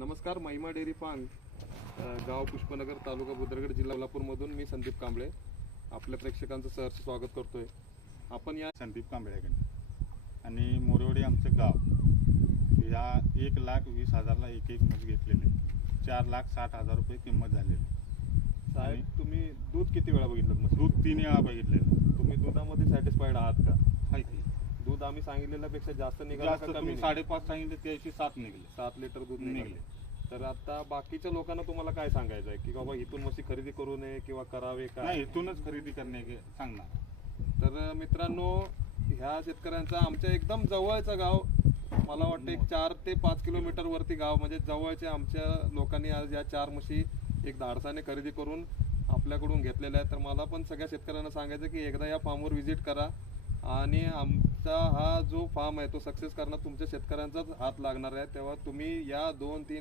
नमस्कार. महिमा dairy form, गाव पुष्पनगर, तालुका बुद्रगड, जिल्हा कोल्हापूरमधून मी संदीप कांबळे आपल्या प्रेक्षकांचं सहर्ष स्वागत करतोय. आपण या संदीप कांबळेकडे आणि मोरवडे आमचं गाव. या 1,20,000ला एक म्हस घेतलेले, 4,60,000 रुपये किंमत झालेली. साहेब, तुम्ही दूध किती वेळा बघितलं? मग दूध 3 वेळा बघितलेलं. तुम्ही दुधामध्ये सॅटिस्फाईड आहात का? आहे की दूध आम्ही सांगितलेल्यापेक्षा जास्त निघालं जास्त का तुम्ही कमी? 5.5 सांगितले त्याशी 7 निघले. 7 लिटर दूध निघले. निघाले. तर आता बाकीच्या लोकांना तुम्हाला काय सांगायचं आहे की बाबा इथून म्हशी खरेदी करू नये किंवा करावे का? नाही, इथूनच खरेदी करणे सांगणार. तर मित्रांनो, ह्या शेतकऱ्यांचा आमच्या एकदम जवळचं गाव, मला वाटतं एक 4 ते 5 किलोमीटर वरती गाव, म्हणजे जवळचे आमच्या लोकांनी आज या 4 म्हशी एक धाडसाने खरेदी करून आपल्याकडून घेतलेल्या आहेत. तर मला पण सगळ्या शेतकऱ्यांना सांगायचं की एकदा या फार्मवर व्हिजिट करा आणि आमचा हा जो फार्म आहे तो सक्सेस करण्यात तुमच्या शेतकऱ्यांचाच हात लागणार आहे. तेव्हा तुम्ही या 2-3